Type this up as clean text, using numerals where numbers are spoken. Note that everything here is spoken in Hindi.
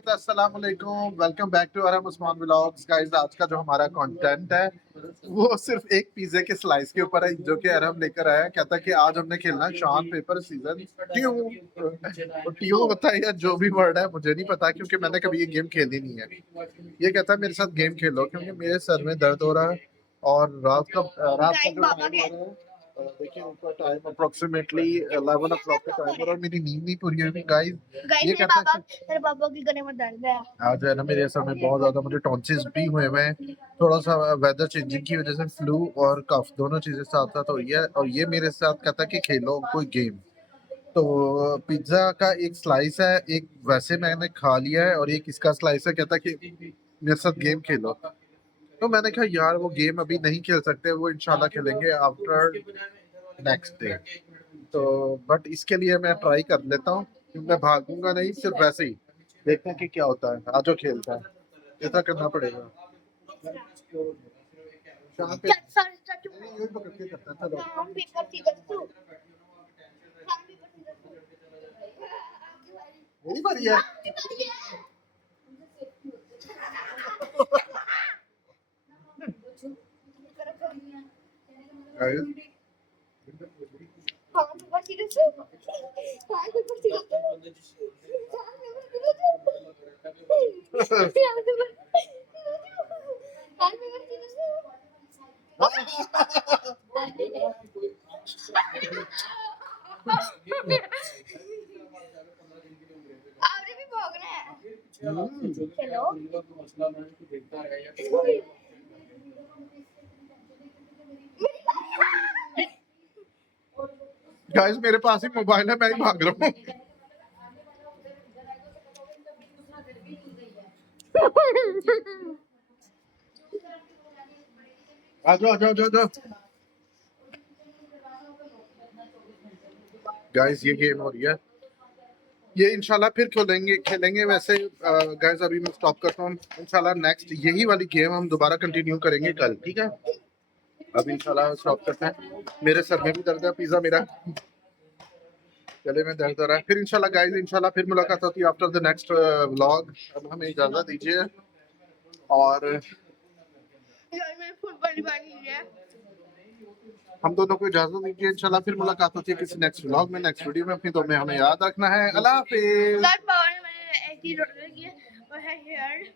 अस्सलाम वालेकुम, welcome back to Arham Usman vlogs. Guys, आज का जो हमारा कंटेंट है वो सिर्फ एक पिज्जे के स्लाइस के ऊपर है, जो कि अरहम लेकर आया। कहता है कि आज हमने खेलना है शॉन पेपर सीजन ट्यू। तो ट्यू होता है या जो भी वर्ड है मुझे नहीं पता, क्योंकि मैंने कभी ये गेम खेली नहीं है। ये कहता है मेरे साथ गेम खेलो, क्योंकि मेरे सर में दर्द हो रहा है और रात का जो टाइम हो रहा है, देखिए ऊपर टाइम अप्रोक्सीमेटली 11 o'clock का टाइम हो रहा है और मेरी नींद नहीं पूरी हुई। गाइस, ये कहता है कि मेरे पापा के गले में दर्द है। आज है ना, मेरे सर में बहुत ज्यादा मुझे टॉन्सिस भी हुए हैं। थोड़ा सा वेदर चेंजिंग की वजह से फ्लू और कफ दोनों चीजें साथ साथ हो रही है। और ये मेरे साथ कहता है कि खेलो कोई गेम। तो पिज्जा का एक स्लाइस है, एक वैसे मैंने खा लिया है और एक इसका स्लाइस है। कहता है कि मेरे साथ गेम खेलो। तो मैंने कहा यार वो गेम अभी नहीं खेल सकते, वो इंशाल्लाह खेलेंगे आफ्टर नेक्स्ट डे। तो बट इसके लिए मैं ट्राई कर लेता हूँ, क्योंकि मैं भागूंगा नहीं, सिर्फ वैसे ही देखते हैं कि क्या होता है। आज जो खेलता है ऐसा करना पड़ेगा। शाम पे यही पकड़ के करता है। चलो मेरी बारी है। आपने भी भोगना है। चलो गाइस, मेरे पास ही मोबाइल है, मैं ही भाग रहा हूँ। आ जाओ आ जाओ आ जाओ। गाइस, ये गेम हो रही है, ये इंशाल्लाह फिर खेलेंगे खेलेंगे वैसे। गाइस, अभी मैं स्टॉप करता हूँ। इंशाल्लाह नेक्स्ट यही वाली गेम हम दोबारा कंटिन्यू करेंगे कल, ठीक है। अब इंशाल्लाह स्टॉप करते हैं। मेरे सर में भी दर्द है, पिज्जा मेरा गले में दर्द हो रहा है। फिर इंशाल्लाह गाइस, इंशाल्लाह फिर मुलाकात होती है आफ्टर द नेक्स्ट व्लॉग। अब हमें इजाजत दीजिए और यार मेरे फुटबॉल बनी है। हम दोनों को इजाजत दीजिए। इंशाल्लाह फिर मुलाकात होती है किसी नेक्स्ट व्लॉग में, नेक्स्ट वीडियो में। अपनी तो में हमें याद रखना है। अल्लाह हाफिज। गाइस पावर ने मैंने एक चीज ऑर्डर की है, वो है हेयर